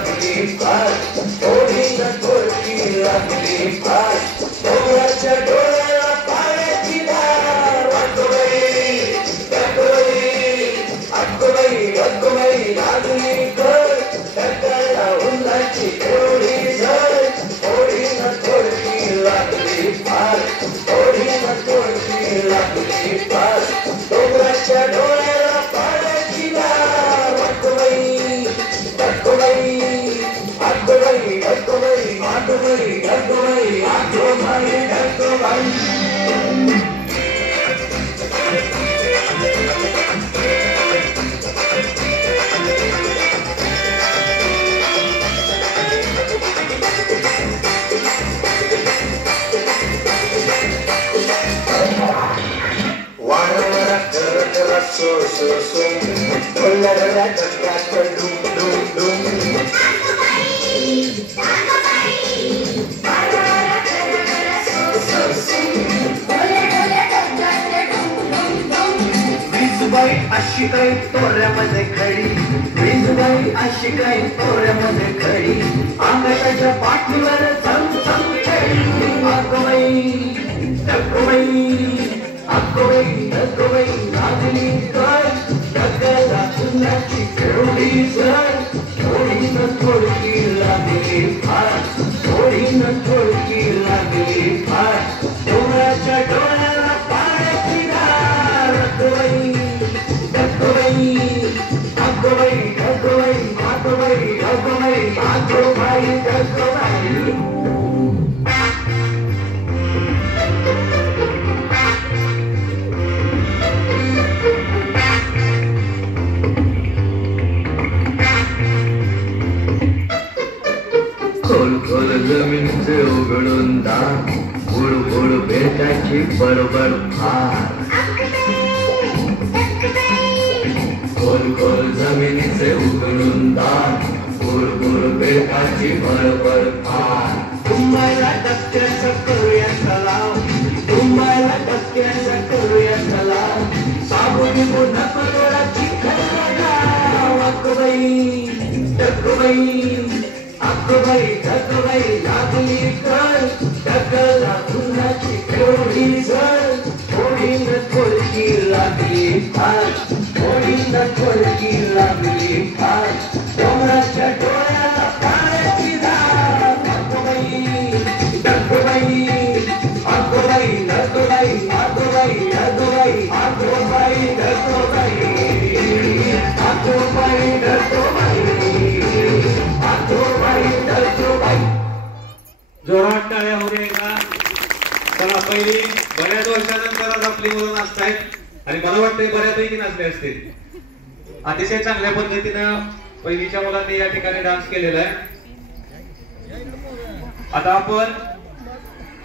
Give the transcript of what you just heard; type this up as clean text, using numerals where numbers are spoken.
लागली फार थोडी न थोडी लागली फार डोळ्याच्या डोळ्याला पाण्याची धार अक्कोबाई लागली कर टक्करला उन्हाची थोडी झळ थोडी न थोडी लागली फार थोडी न थोडी लागली फार डोळ्याच्या डोळ्याला पाण्याची धार वीजबाई अशी काही तोऱ्यामध्ये खडी वीजबाई अशी काही तोऱ्यामध्ये खडी आकाशाच्या पाठीवर चमचम खेळी अक्कोबाई लागली कर टक्करला उन्हाची थोडी झळ थोडी न थोडकी लागली फार थोडी न थोडकी लागली फार डोळ्याच्या डोळ्याला पाण्याची धार अक्कोबाई खोल खोल जमीन से उघडून दार गोड गोड बेटाची बडबड फार खोल खोल जमीन से उघडून दार गोड गोड बेटाची बडबड फार तुम्हाला टक्क्याचा करूया तलाव तुम्हाला टक्क्याचा करूया तलाव साबुनी मोठा पडोळाची खरगा अक्कोबाई लागली कर टक्करला उन्हाची थोडी झळ थोडी न थोडकी लागली फार थोडी न थोडकी लागली फार डोंगराच्या डोळ्याला पाण्याची धार अक्कोबाई जोरात टाळ्या होऊ दे का. चला पहिली बऱ्याच वर्षानंतर आज आपली मुलं नाचतायत आणि मला वाटतंय बऱ्यापैकी नाचले असतील. अतिशय चांगल्या पद्धतीनं पहिलीच्या मुलांनी या ठिकाणी डान्स केलेला आहे. आता आपण